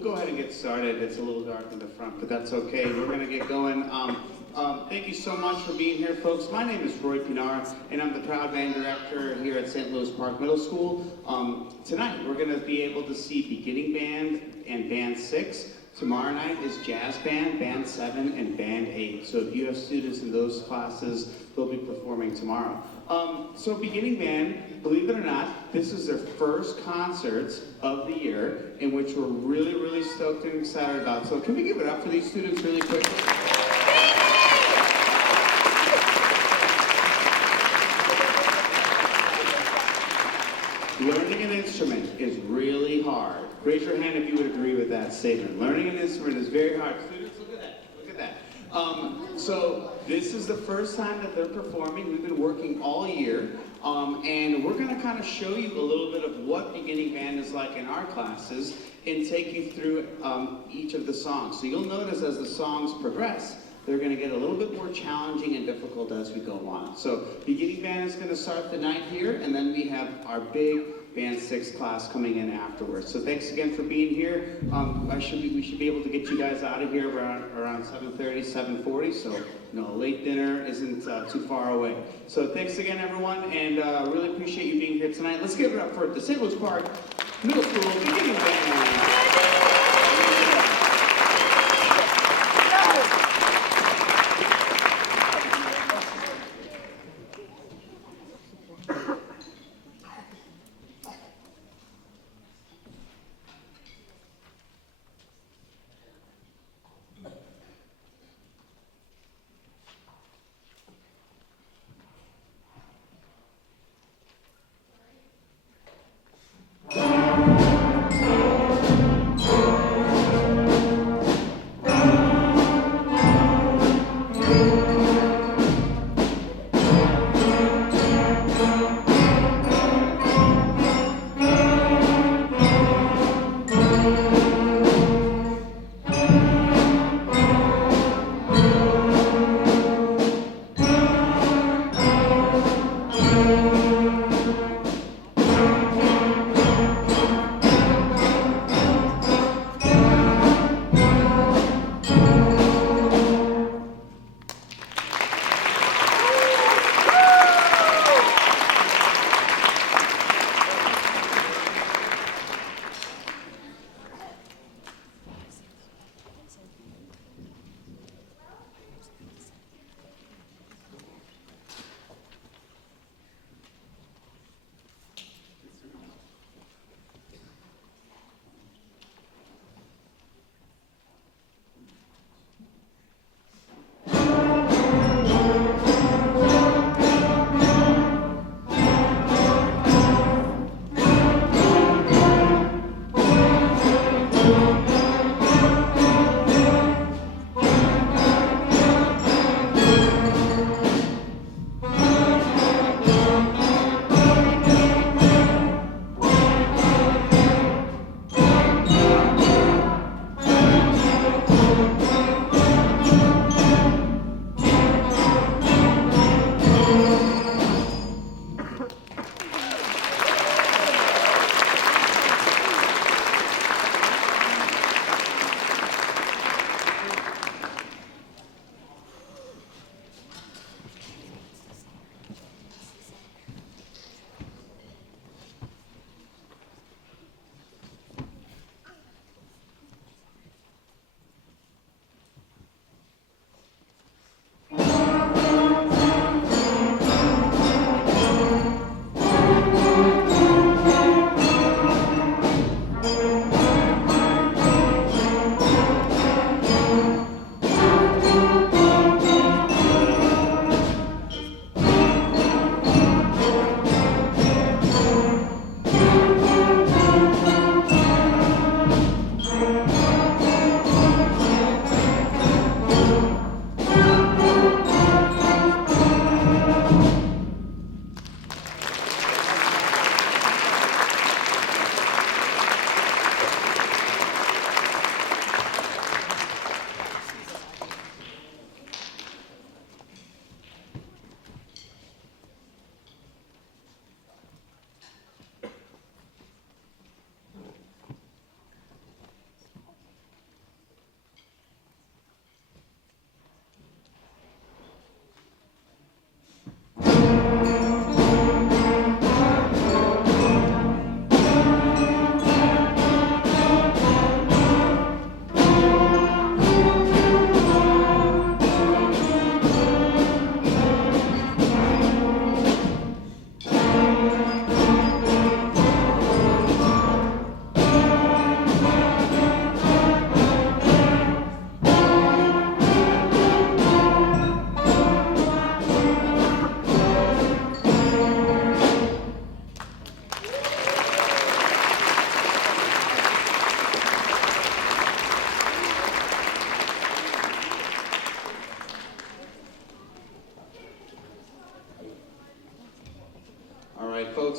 we'll go ahead and get started. It's a little dark in the front, but that's okay. We're going to get going. Thank you so much for being here, folks. My name is Roy Pinar, and I'm the proud band director here at St. Louis Park Middle School. Tonight, we're going to be able to see beginning band and band 6. Tomorrow night is jazz band, band 7, and band 8. So if you have students in those classes, they'll be performing tomorrow. So beginning band, believe it or not, this is their first concert of the year, in which we're really, really stoked and excited about. So can we give it up for these students really quickly? Learning an instrument is really hard. Raise your hand if you would agree with that statement. Learning an instrument is very hard. Students, look at that. Look at that. So this is the first time that they're performing. We've been working all year, and we're going to kind of show you a little bit of what beginning band is like in our classes and take you through each of the songs. So you'll notice as the songs progress, they're going to get a little bit more challenging and difficult as we go on. So beginning band is going to start the night here, and then we have our big band 6 class coming in afterwards. So thanks again for being here. We should be able to get you guys out of here around 7:30, 7:40. So a late dinner isn't too far away. So thanks again, everyone, and really appreciate you being here tonight. Let's give it up for the St. Louis Park Middle School beginning band.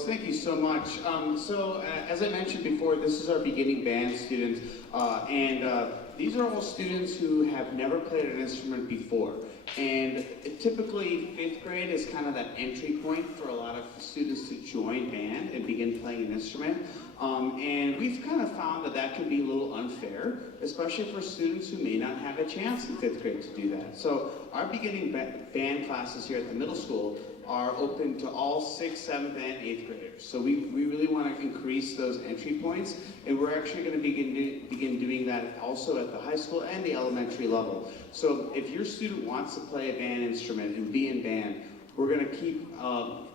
folks. Thank you so much. As I mentioned before, this is our beginning band students, and these are all students who have never played an instrument before. And typically, 5th grade is kind of that entry point for a lot of students to join band and begin playing an instrument. And we've kind of found that that can be a little unfair, especially for students who may not have a chance in 5th grade to do that. So our beginning band classes here at the middle school are open to all 6th, 7th, and 8th graders. So we really want to increase those entry points, and we're actually going to begin doing that also at the high school and the elementary level. So if your student wants to play a band instrument and be in band, we're going to keep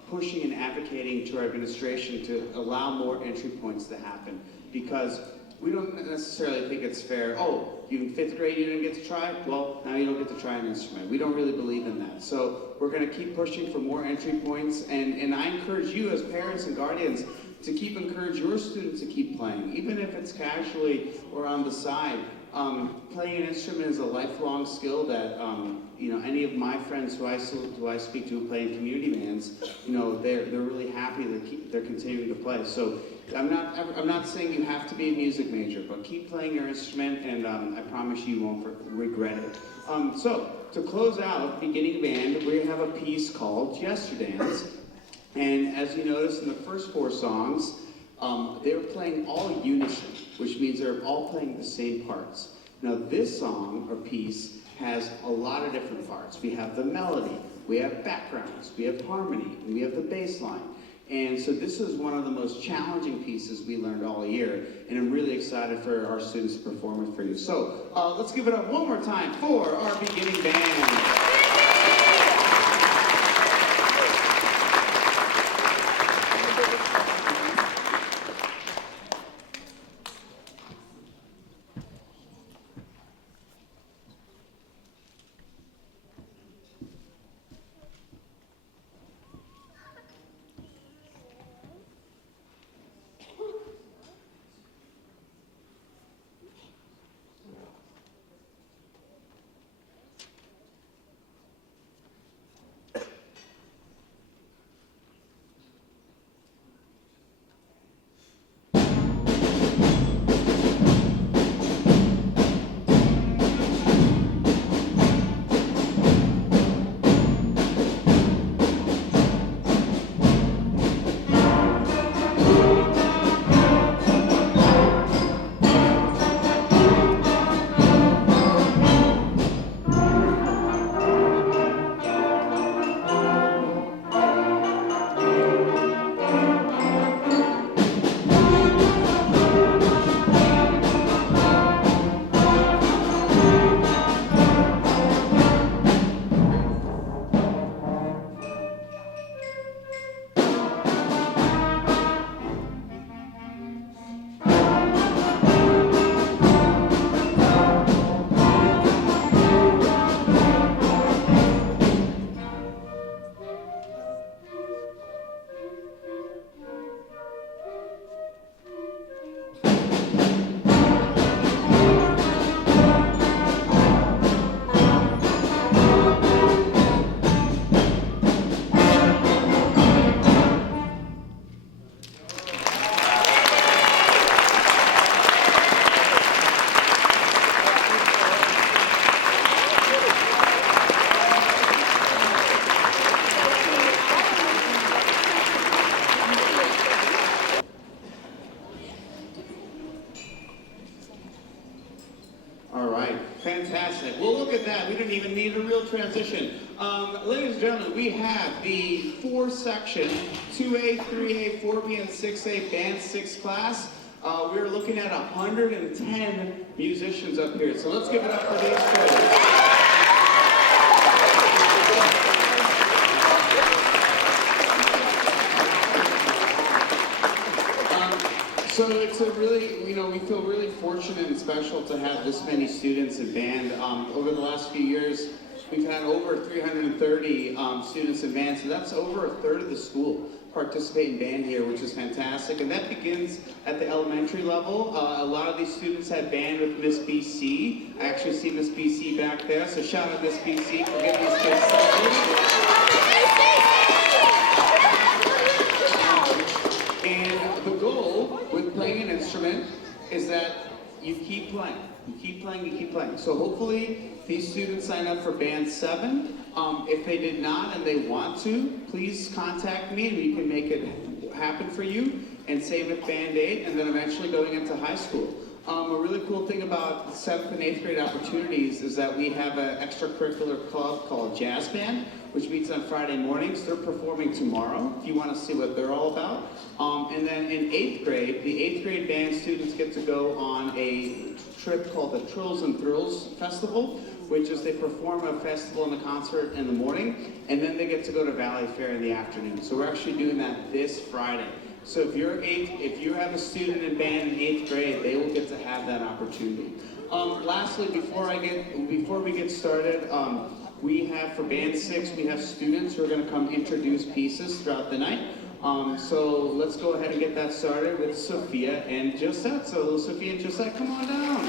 pushing and advocating to our administration to allow more entry points to happen, because we don't necessarily think it's fair. Oh, you in 5th grade you didn't get to try? Well, now you don't get to try an instrument. We don't really believe in that. So we're going to keep pushing for more entry points, and I encourage you as parents and guardians to encourage your students to keep playing, even if it's casually or on the side. Playing an instrument is a lifelong skill that any of my friends who I speak to who play in community bands, they're really happy that they're continuing to play. So I'm not saying you have to be a music major, but keep playing your instrument, and I promise you won't regret it. So to close out beginning band, we have a piece called Yesterdance, and as you notice in the first 4 songs, they were playing all unison, which means they're all playing the same parts. Now this song or piece has a lot of different parts. We have the melody, we have backgrounds, we have harmony, and we have the bass line. And so this is one of the most challenging pieces we learned all year, and I'm really excited for our students to perform it for you. So let's give it up one more time for our beginning band. Fantastic. Well, look at that. We didn't even need a real transition. Ladies and gentlemen, we have the 4-section, 2A, 3A, 4B, and 6A Band 6 class. We're looking at 110 musicians up here. So let's give it up for these folks. So it's a really, we feel really fortunate and special to have this many students in band. Over the last few years, we've had over 330 students in band, so that's over a third of the school participate in band here, which is fantastic. And that begins at the elementary level. A lot of these students had band with Miss BC. I actually see Miss BC back there, so shout out Miss BC for getting these kids started. instrument is that you keep playing. You keep playing, you keep playing. So hopefully these students sign up for Band 7. If they did not and they want to, please contact me and we can make it happen for you and save it Band 8 and then eventually going into high school. A really cool thing about 7th and 8th grade opportunities is that we have an extracurricular club called Jazz Band, which meets on Friday mornings. They're performing tomorrow, if you want to see what they're all about. And then in 8th grade, the 8th grade band students get to go on a trip called the Trills and Thrills Festival, which is they perform a festival and a concert in the morning, and then they get to go to Valley Fair in the afternoon. So we're actually doing that this Friday. So if you have a student in band in 8th grade, they will get to have that opportunity. Lastly, before we get started, we have for Band 6, we have students who are going to come introduce pieces throughout the night. So let's go ahead and get that started with Sophia and Josette. So Sophia and Josette, come on down.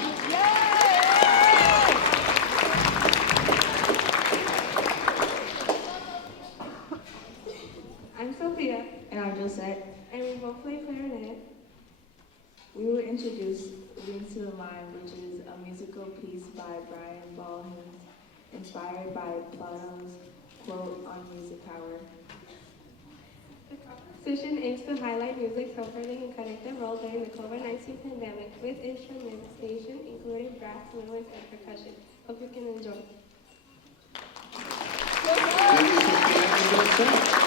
I'm Sophia. And I'm Josette. And we both play clarinet. We will introduce Wings to the Mind, which is a musical piece by Brian Ballhans, inspired by Plato's quote on music power. The composition aims to highlight music's comforting and connective role during the COVID-19 pandemic with instrumentation, including brass, woodwinds, and percussion. Hope you can enjoy. Thank you, Sophia and Josette.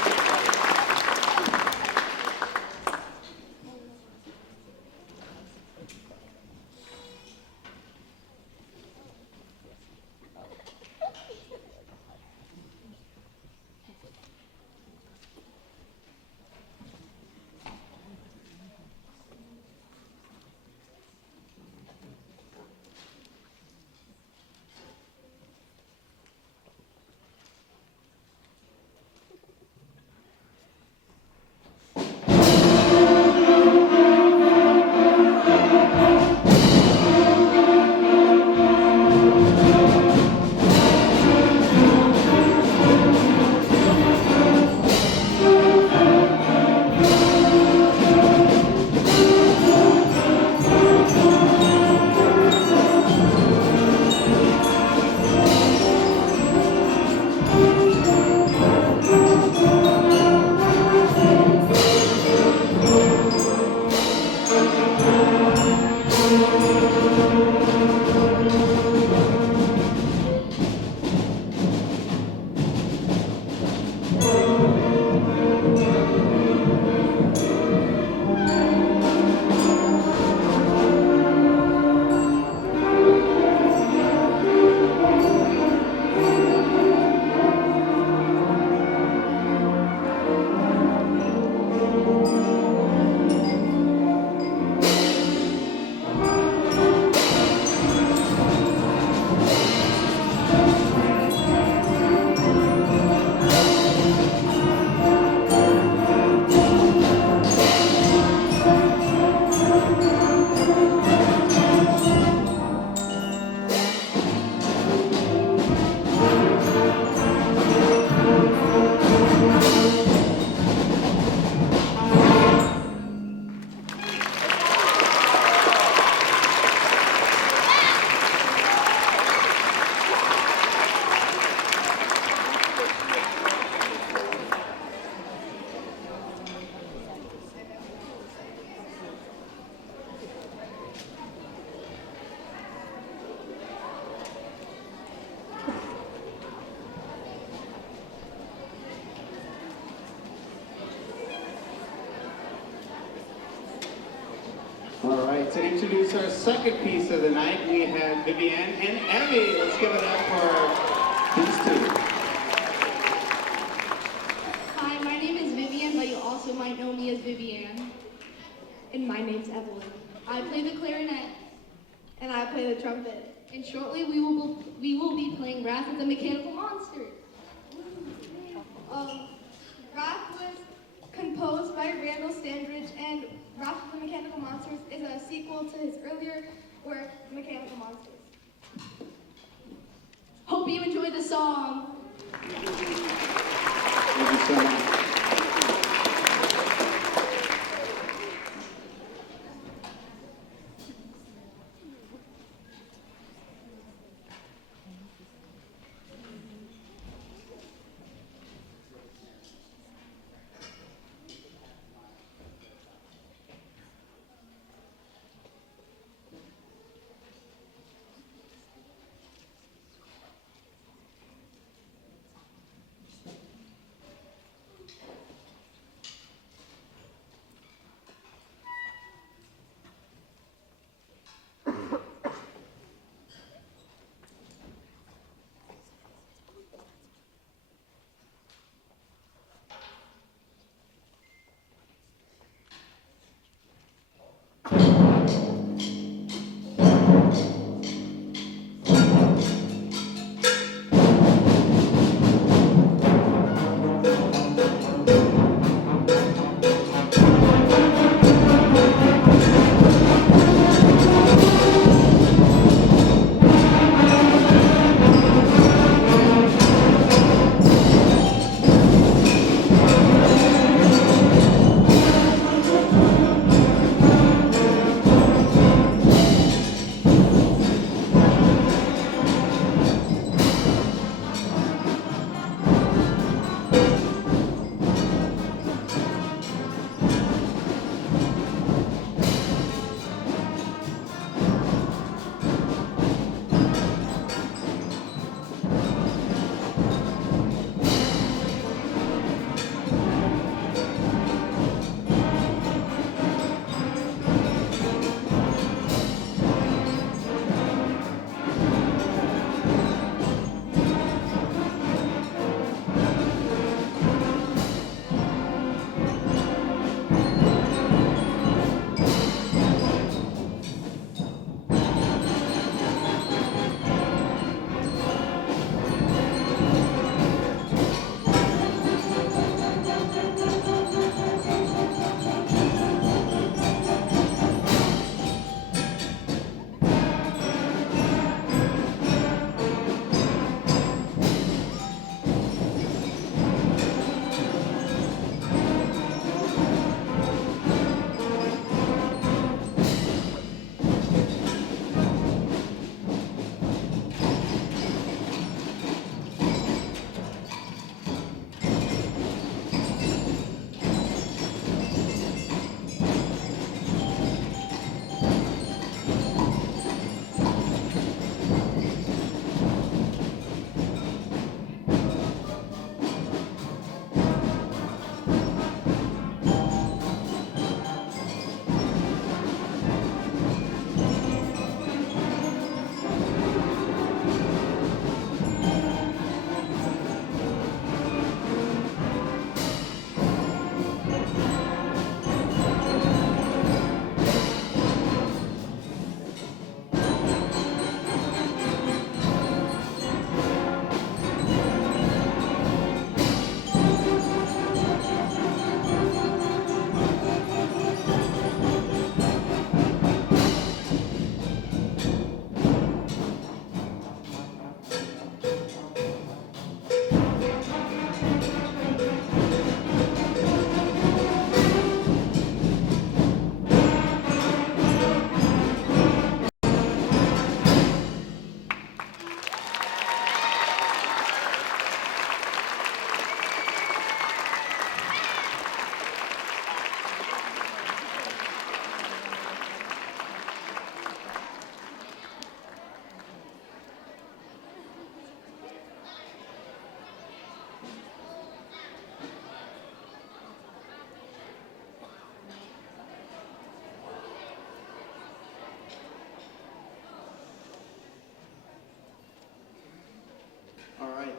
All right, to introduce our second piece of the night, we have Vivienne and Evie. Let's give it up for these two. Hi, my name is Vivienne, but you also might know me as Vivienne. And my name's Evelyn. I play the clarinet. And I play the trumpet. And shortly we will be playing Wrath of the Mechanical Monsters. Wrath was composed by Randall Standridge, and Wrath of the Mechanical Monsters is a sequel to his earlier work, Mechanical Monsters. Hope you enjoy the song. Thank you so much.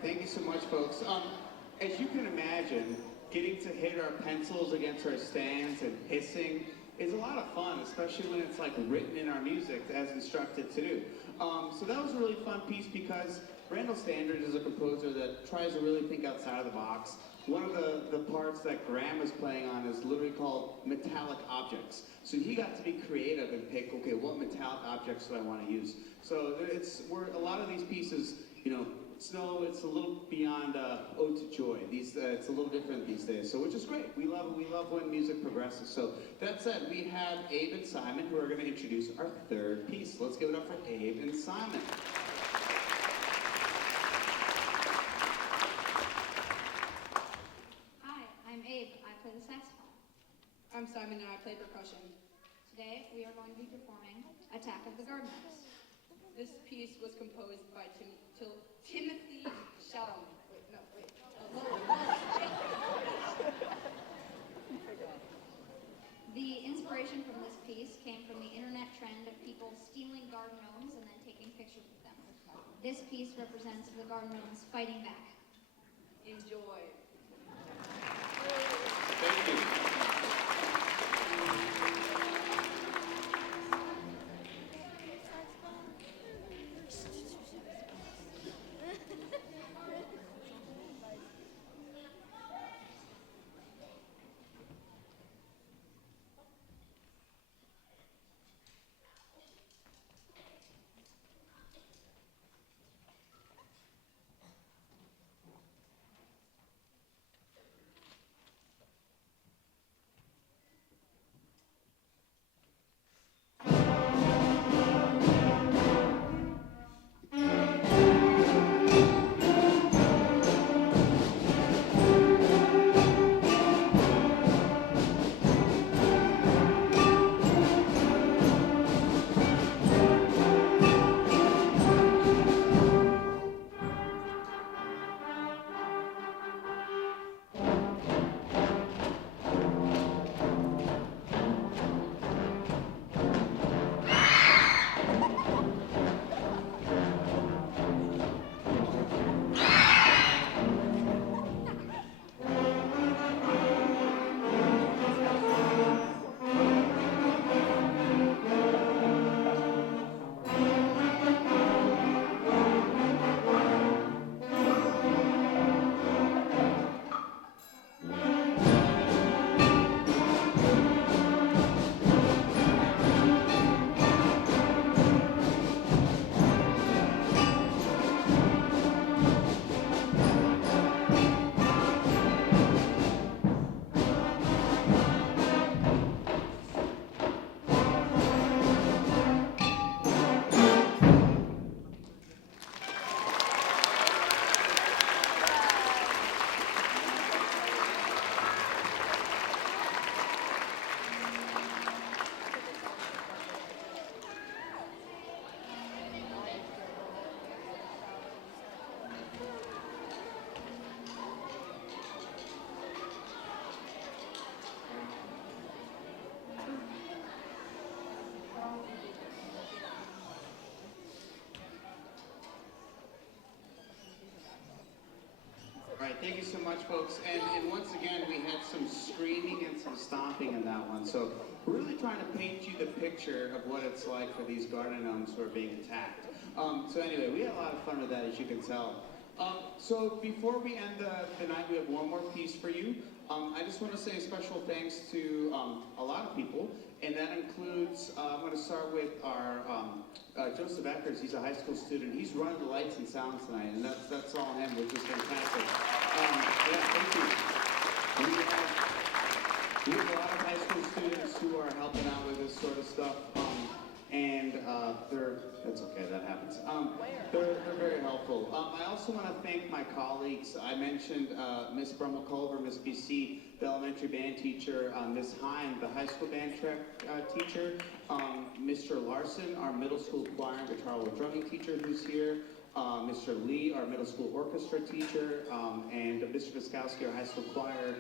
thank you so much, folks. As you can imagine, getting to hit our pencils against our stands and hissing is a lot of fun, especially when it's like written in our music as instructed to do. So that was a really fun piece because Randall Standard is a composer that tries to really think outside of the box. One of the parts that Graham was playing on is literally called metallic objects. So he got to be creative and pick, okay, what metallic objects do I want to use? So a lot of these pieces, you know, it's a little beyond ode to joy. It's a little different these days, so which is great. We love when music progresses. So that said, we have Abe and Simon who are going to introduce our third piece. Let's give it up for Abe and Simon. Hi, I'm Abe. I play the saxophone. I'm Simon and I play percussion. Today we are going to be performing Attack of the Garden Gnomes. This piece was composed by Timothy Chalamet. The inspiration from this piece came from the internet trend of people stealing garden gnomes and then taking pictures of them. This piece represents the garden gnomes fighting back. Enjoy. Thank you. All right, thank you so much, folks. And once again, we had some screaming and some stomping in that one. So we're really trying to paint you the picture of what it's like for these garden gnomes who are being attacked. So anyway, we had a lot of fun with that, as you can tell. So before we end the night, we have one more piece for you. I just want to say a special thanks to a lot of people, and that includes, I'm going to start with our Joseph Eckers. He's a high school student. He's running the lights and sounds tonight, and that's all him, which is fantastic. Yeah, thank you. We have a lot of high school students who are helping out with this sort of stuff, and that's okay, that happens. They're very helpful. I also want to thank my colleagues. I mentioned Miss Brummel Culver, Miss BC, the elementary band teacher, Miss Hine, the high school band track teacher, Mr. Larson, our middle school choir and guitar and drumming teacher who's here, Mr. Lee, our middle school orchestra teacher, and Mr. Viskowski, our high school choir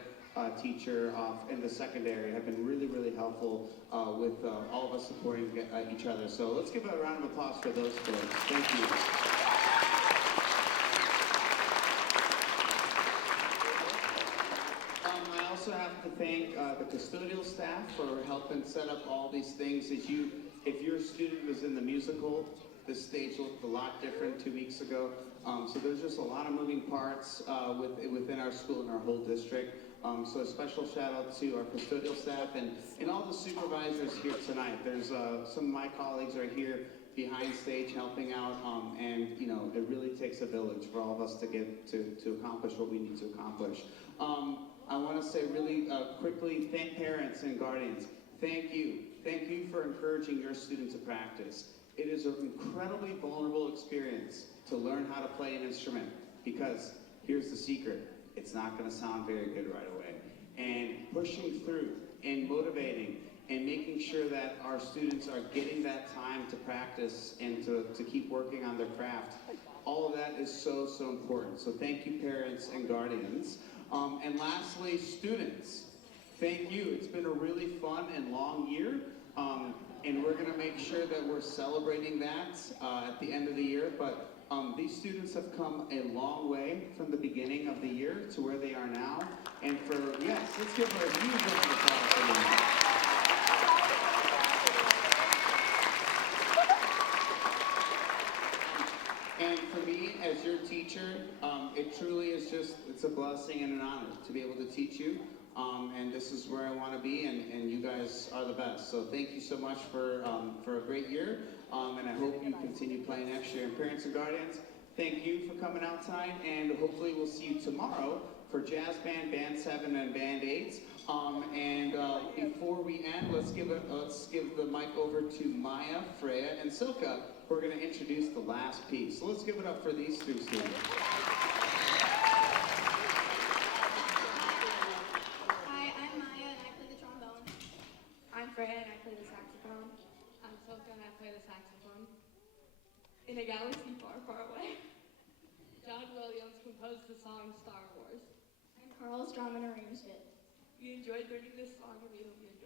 teacher in the secondary have been really, really helpful with all of us supporting each other. So let's give a round of applause for those folks. Thank you. also have to thank the custodial staff for helping set up all these things. If your student was in the musical, this stage looked a lot different 2 weeks ago. So there's just a lot of moving parts within our school and our whole district. So a special shout out to our custodial staff and all the supervisors here tonight. There's some of my colleagues are here behind stage helping out, and you know, it really takes a village for all of us to get to accomplish what we need to accomplish. I want to say really quickly, thank parents and guardians. Thank you. Thank you for encouraging your students to practice. It is an incredibly vulnerable experience to learn how to play an instrument, because here's the secret, it's not going to sound very good right away. And pushing through and motivating and making sure that our students are getting that time to practice and to keep working on their craft, all of that is so, so important. So thank you, parents and guardians. And lastly, students, thank you. It's been a really fun and long year. And we're going to make sure that we're celebrating that at the end of the year. But these students have come a long way from the beginning of the year to where they are now. And yes, let's give them a huge round of applause for them. And for me, as your teacher, it truly is it's a blessing and an honor to be able to teach you. And this is where I want to be, and you guys are the best. So thank you so much for a great year, and I hope you continue playing next year. And parents and guardians, thank you for coming out tonight, and hopefully we'll see you tomorrow for Jazz Band, Band 7, and Band 8. Before we end, let's give the mic over to Maya, Freya, and Silka, who are going to introduce the last piece. So let's give it up for these two students. I'm Freya and I play the saxophone. I'm Silka and I play the saxophone. In a galaxy far, far away, John Williams composed the song Star Wars. And Carl Strom arranged it. We enjoyed learning this song and we hope you enjoy